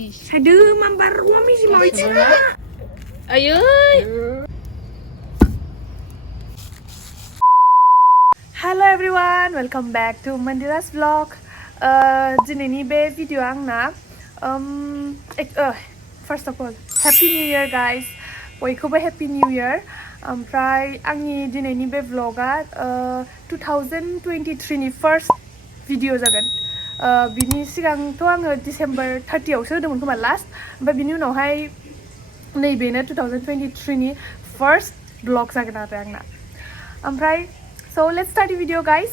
Aduh, mambar wami si mau cina. Ayo. Hello everyone, welcome back to Mandira's vlog. Dinini be video angna. First of all, Happy New Year guys. Boyखौबो Happy New Year. ओमफ्राय आंनि दिनैनि बे vlogआ 2023 नि first video जागोन. बिनि सिगांथ' आङो December 30 आवसो होदोंमोन खोमा last. ओमफ्राय बिनि उनावहाय नैबेनो 2023 नि first vlog जागोन आरो आंना. ओमफ्राय so let's start the video guys.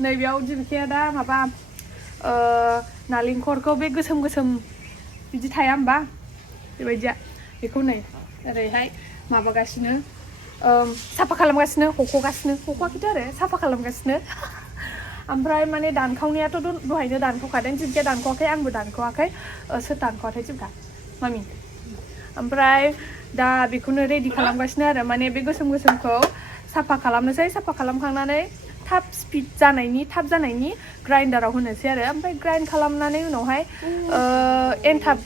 नैबेयाव जिबिखाया दा माबा नालेंखरखौ बे गोसोम गोसोम बिदि थाया होमबा बेबायदिया बेखौ नै ओरैहाय माबागासिनो साफा खालामगासिनो हख'आखैथ' आरो साफा खालामगासिनो ओमफ्राय माने दानखावनायाथ' दहायनो दानखावखादों जिबिखाया दानखावाखै आंबो दानखावाखै सोर दानखावाथाय जिबिखा मामि ओमफ्राय दा बेखौनो रेडि खालामगासिनो आरो माने बे गोसोम गोसोमखौ साफा खालामनोसै साफा खालामखांनानै थाब जानायनि ग्राइन्डाराव होनोसै आरो ओमफ्राय ग्राइन्ड खालामनानै उनावहाय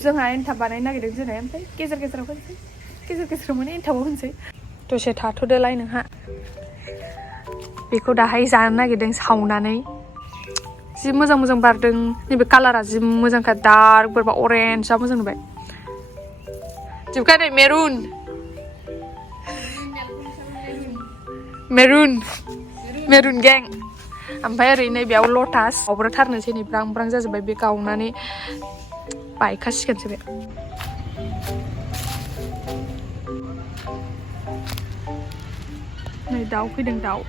जोंहा एन्थाब बानायनो नागिरदों जोङो ओमफ्राय गेजेराव होनोसै गेजेराव माने एन्थाबाव होनोसै दसे थाथ'दोलाय नोंहा बेखौ दाहाय जानो नागिरदों सावनानै जि मोजां बारदों नैबे कालारा जि मोजांखा डार्क बोरैबा अरेन्ज जा मोजां नुबाय जोबखा नै मेरुन गें ओमफ्राय ओरै नैबेयाव लटास गावब्राथारनोसै नै ब्रां जाजोब्बाय बे गावनानै बायखासिगोनसो बे नै दाउ फैदों दाउ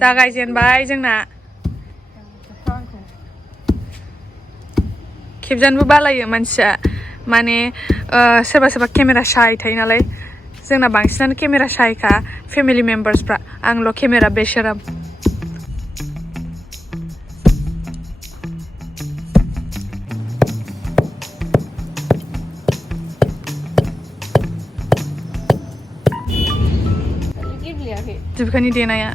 जागायजेनबाय जोंना खेबजानोबो बालायो मानसिया माने सोरबा केमेरा शाय थायो नालाय जोंना बांसिनानो केमेरा शायखा फेमिलि मेम्बार्सफ्रा आंल' केमेरा बेशराम जिबिखानि देनाया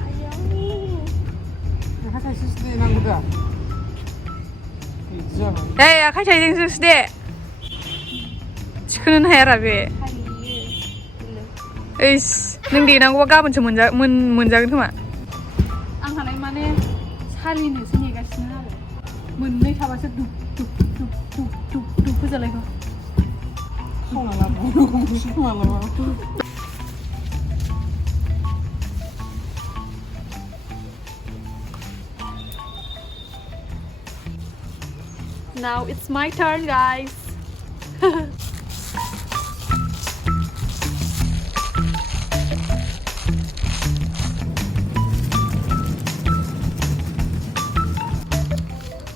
आखाइ थाइजोंसो दे थिखोनो हायारा बे ओइस नों देनांगौबा गाबोनसो मोनजागोन खोमा आं हानाय माने सालिनोसो नेगासिनो आरो मोननै थाबासो दुब होजालायगौ Now it's my turn, guys.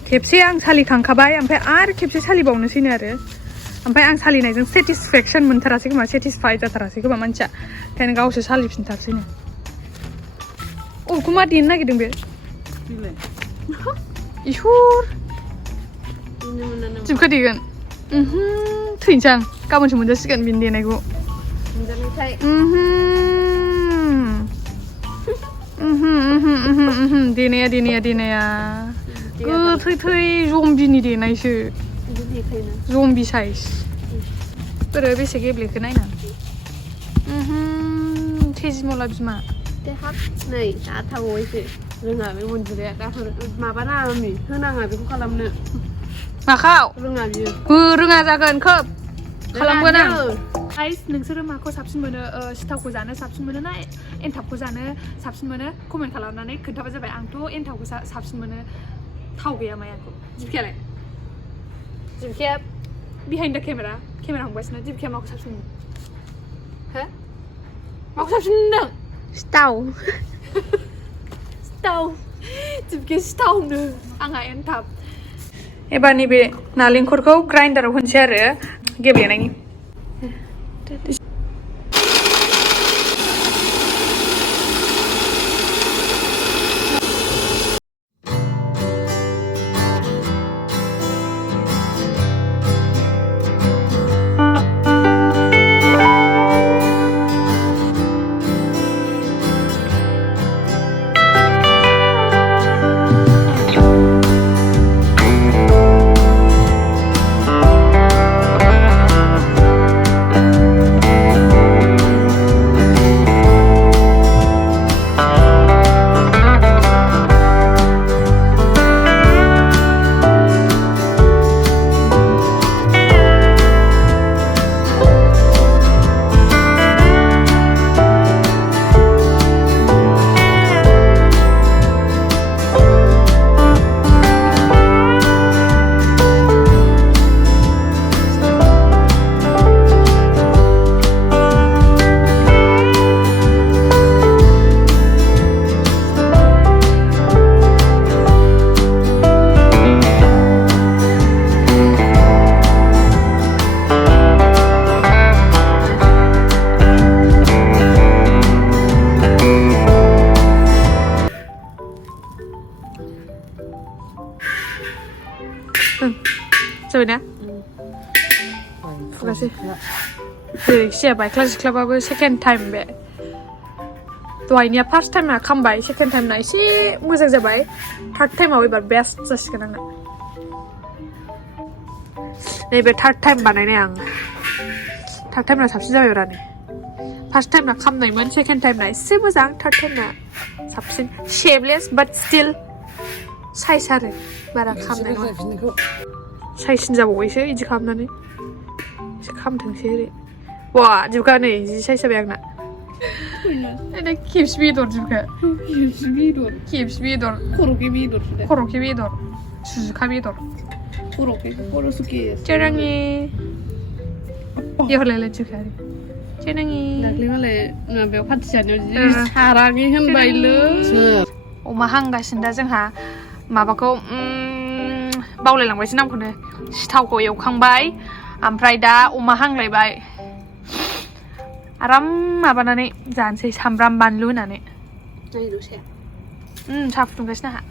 खेबसे आं सालिखांखाबाय ओमफ्राय आरो खेबसे सालिबावनोसैनो आरो ओमफ्राय आं सालिनायजों सेटिसफेक्सन मोनथारासै खोमा सेटिसफाइ जाथारासै खोमा मानसिया ओंखायनो गावसो सालिफिनथारसैनो अबेखौ मा देनो नागिरदों बे इसोर जिबखा देगोन थैनोसै आं गाबोनसो मोनजासिगोन बिनि देनायखौ देनाया गोथै जम्बिनि देनायसो जम्बि साइज बोरो बेसे गेब्लेखो नायना तेजिमला बिमा नै आथाबावैसो रोङा बे मन्दिराया दाफोर माबानाङा मामि होनाङा बेखौ खालामनो माखाव रोङा बियो रोङा जागोन खोब खालामगोन आं गाइस नोंसोरो माखौ साबसिन मोनो सिथावखौ जानो साबसिन मोनो ना एन्थाबखौ जानो साबसिन मोनो कमेन्ट खालामनानै खोन्थाबा जाबाय आंथ' एन्थाबखौ साबसिन मोनो थाव गैया मायाखौ जिबिखाया बिहाइन्ड द केमेरा हमगासिनो जिबिखाया माखौ साबसिन मोनो हो माखौ साबसिन मोनदों सिथाव जिबिखाया सिथाव होनो आंहा एन्थाब एबार नैबे नालेंखरखौ ग्राइन्डाराव होनसै आरो गेब्लेनायनि जाबाय ना फुगासै एसे बायख्ला जिख्लाबाबो सेकेन्ड टाइम बे दहायनिया फार्स्ट टाइमआ खामबाय सेकेन्ड टाइमना एसे मोजां जाबाय थार्ड टाइमाव एबार बेस्ट जासिगोन आंना नैबे थार्ड टाइम बानायनाय आं थार्ड टाइमना साबसिन जाबाय ब्रा नै फार्स्ट टाइमना खामनायमोन सेकेन्ड टाइमना एसे मोजां थार्ड टाइमना साबसिन शेपलेस बाट स्टिल साइज आरो बारा खामनाय नङा साइजसिन जाबावबायसो इदि खालामनानै एसे खामथोंसै ओरै वा जिबखा नै जि साइज जाबाय आंना Ada kips bidor juga. Kips bidor. Kips bidor. Koroke bidor sudah. Koroke bidor. Suzuka bidor. Korosuke. Cenangi. Ya oleh juga. Cenangi. Dakli malah bew patisannya jadi sarangi होनबाय लो. अमा हांगासिनो दा जोंहा माबाखौ बावलायलांबायसो नामखौनो सिथावखौ एवखांबाय ओमफ्राय दा अमा हांलायबाय आराम माबानानै जानोसै सामब्राम बानलु होनानै साहा फुदुंगासिनो आंहा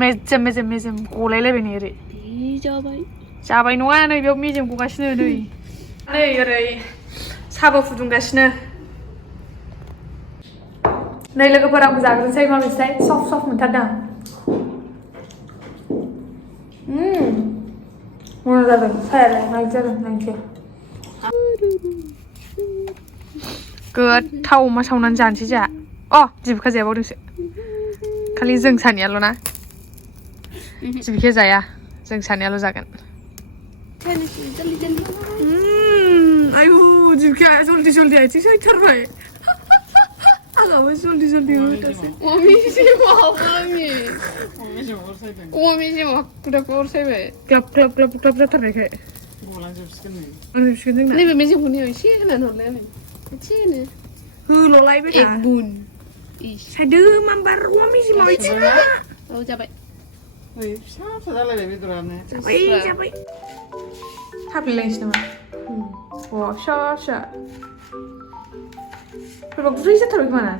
मेजेम मेजेम मेजेम गलायलायबाय नै ओरै जाबाय नङा नै बेयाव मेजेम गगासिनो नै ओरै साहाबो फुदुंगासिनो नै लोगोफोर आंबो जाग्रोनोसै माबायदिथाय सफ्ट सफ्ट मोनथारदों मोजां जादों सायालाय माबायदि जादों नायनोसै गोथाव अमा सावनानै जानोसै जोंहा जिबिका जायाबावदोंसो खालि जों सानैयाल' ना जिबिकाया जाया जों सानैयाल' जागोन आयु जिबिकाया जल्दि जल्दि आथिं सायथारबाय आंहाबो जल्दि जल्दि होथारसै अमा मेजेमाव कुदाखौ अरसायबाय ग्लाब ग्लाब ग्लाब ग्लाब जाथारनायखाय गलांजोबसिगोन जोंना नैबे मेजेमखौनो एसे होनानै हरलाय आं एसेनो होल'लायबाय दा बुन सायदो मामबार अमा मेजेमाव एसे औ जाबाय फिसा फिसा जालायबाय बेदरानो जाबाय थाफ्लेलायनोसै नामा फिसा फिसा बोरैबा गुरै जाथारबाय खोमा ना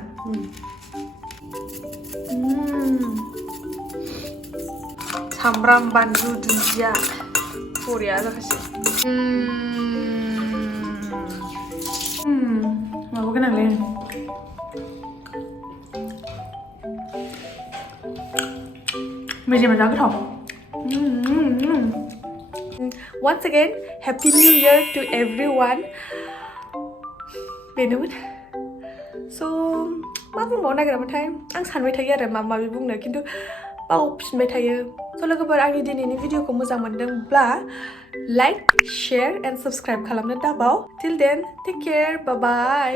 सामब्राम बानलु दुन्दिया बरिया जाखासै माबा गोनांलै मेजेमा जा गोथाव Once again, Happy New Year to everyone. बेनोमोन स' मा बुंबावनो नागिरामोनथाय आं सानबाय थायो आरो माबा माबि बुंनो खिन्थु बावफिनबाय थायो स' लोगोफोर आंनि दिनैनि भिडिअखौ मोजां मोनदोंब्ला लाइक शेयार एन्ड साबस्क्राइब खालामनो दाबाव टिल देन टेक केयार बाय बाय